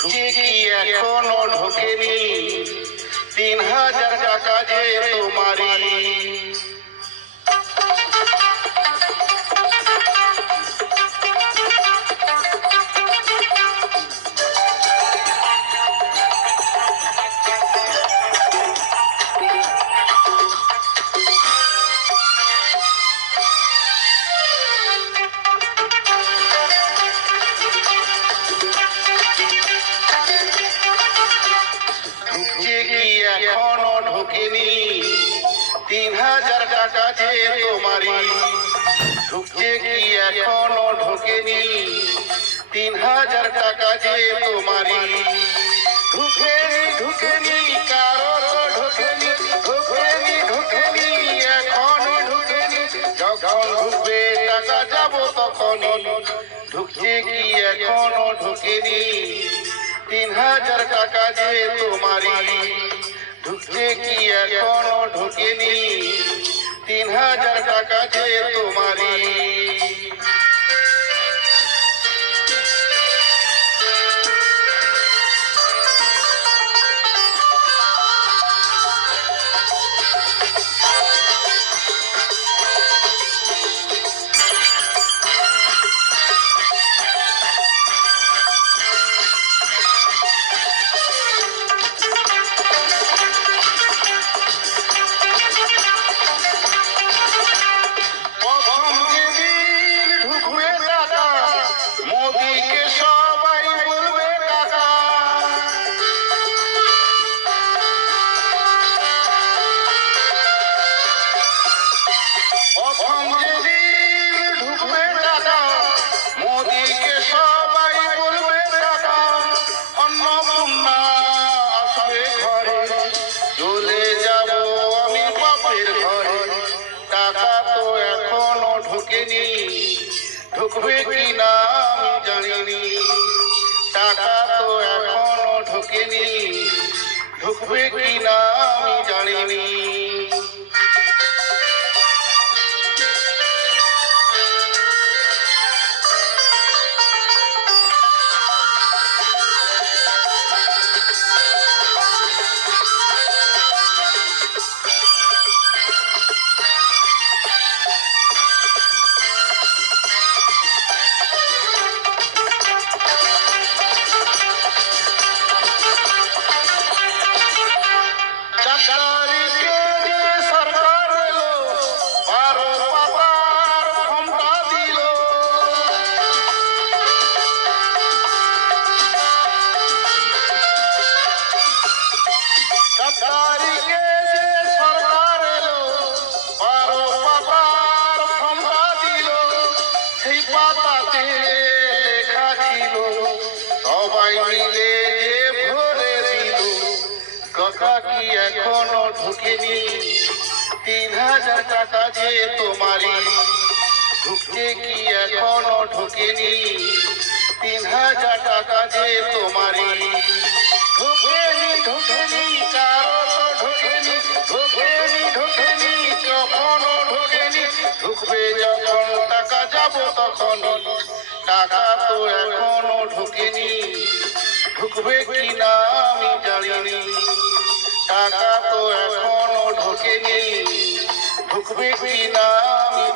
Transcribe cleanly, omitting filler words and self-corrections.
ঢুকছে কি এখনো ঢোকেনি 3000 টাকা যে তোমারি। এখনো ঢোকেনি 3000 টাকা যে তোমারি। ঢুকছে কি এখনো ঢোকেনি 3000 টাকা যে তোমারি। ঢুকেনি ঢুকেনি কারো ঢোকেনি, ঢুকেনি ঢুকেনি এখনো ঢুকেনি। যখন ঢুকবে টাকা যাবো তখনই। ঢুকছে কি এখনো ঢোকেনি 3000 টাকা যে তোমারি। ঢুকছে কি এখনো ঢোকেনি 3000 টাকা যে তোমারি। ঢুকবে কি না আমি জানিনি। টাকা তো এখনো ঢোকেনি। ঢুকবে কি না আমি জানিনি। কি এখনো ঢুকেনি 3000 টাকা যে তোমারি। ঢুকছে কি এখনো ঢোকেনি 3000 টাকা যে তোমারি। ঢোকেনি ঢোকেনি কারো ঢোকেনি, ঢোকেনি ঢোকেনি কখনো ঢোকেনি। ঢুকবে যখন টাকা যাবো তখনই। টাকা তো এখনো ঢোকেনি। ঢুকবে কি না আমি জানিনি। টাকা তো এখনো ঢোকেনি। ঢুকবে কি না আমি